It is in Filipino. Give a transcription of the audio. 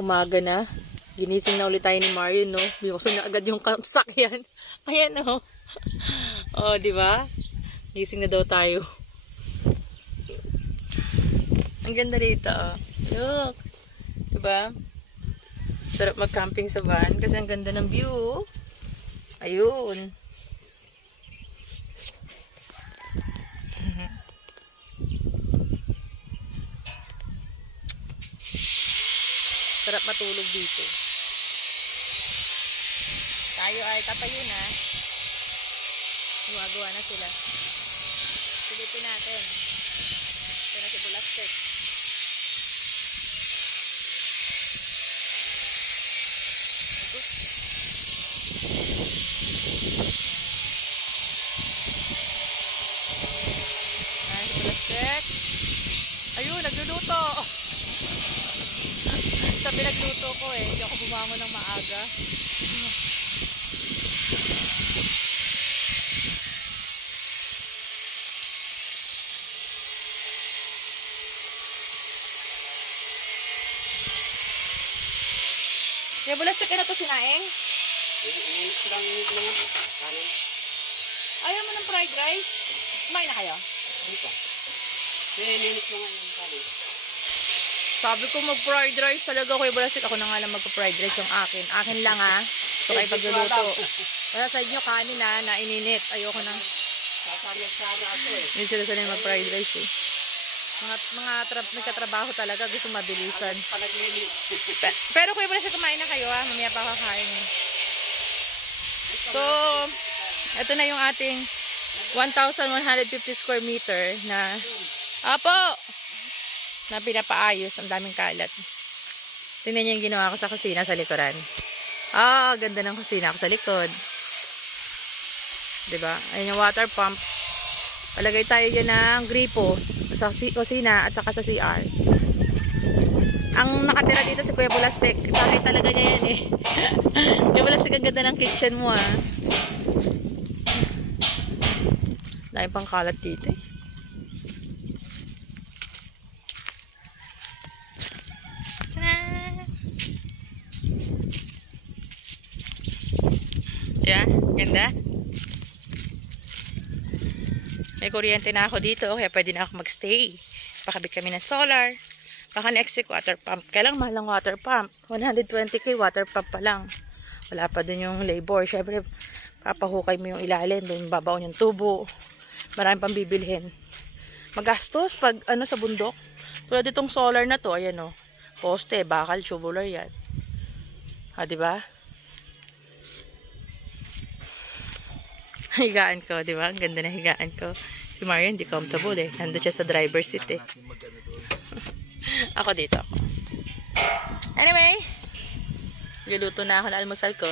Umaga na. Ginising na ulit tayo ni Mario, no? Binuksan na agad yung sakyan. Ayan, no? oh, di ba? Gising na daw tayo. Ang ganda rito, oh. Look. Diba? Sarap mag-camping sa van kasi ang ganda ng view. oh. Ayun. Sarap matulog dito. Tayo ay tatayo na. Gumagawa na sila. Silipin natin. Ito na si Bulastek. Ayun, nagluluto. Sa pinagluto ko eh. Hindi ako bumangon ng maaga. Kaya bulastik ka na to sinaing? Ininis lang mga kanin. Ayaw mo ng fried rice? Kumain na kayo? Dito. Eh, ininis lang yung kanin. Sabi ko mag-fried rice talaga ko bulastik. Ako na nga lang mag-fried rice yung akin. Akin lang ha. So kayo pagluluto. Wala sa inyo kanin na, na ininit. Ayoko na. Eh. Hindi sila sanay mag-fried rice eh. Mga, mga tra- nagkatrabaho talaga gusto mabilisan. Pe- pero kuya bulastik kumain na kayo ha. Mamaya pa kakain. So, ito na yung ating 1,150 square meter na Apo! Na pinapaayos. Ang daming kalat. Tingnan niyo yung ginawa ko sa kusina sa likuran. Ah, ganda ng kusina ko sa likod. 'Di ba? Ayun yung water pump. Palagay tayo dyan ng gripo sa si- kusina at saka sa CR. Ang nakatira dito si Kuya Bulastek. Bakit talaga niya yan eh. Kuya Bulastek, ang ganda ng kitchen mo ah. Dahil pang kalat dito eh. Yeah, ganda. May kuryente na ako dito, kaya pwede na ako magstay. Pakabit kami ng solar. Baka next week water pump. Kailang mahal ang water pump. 120k water pump pa lang. Wala pa din yung labor. Siyempre, papahukay mo yung ilalim. Doon babaon yung tubo. Maraming pang bibilhin. Magastos pag ano sa bundok. Tulad itong solar na to, ayan o. Poste, bakal, tubular yan. Ha, di higaan ko, di ba? Ang ganda na higaan ko. Si Mario hindi comfortable eh. Nandun siya sa driver's seat eh. ako dito ako. Anyway, luluto na ako ng almusal ko.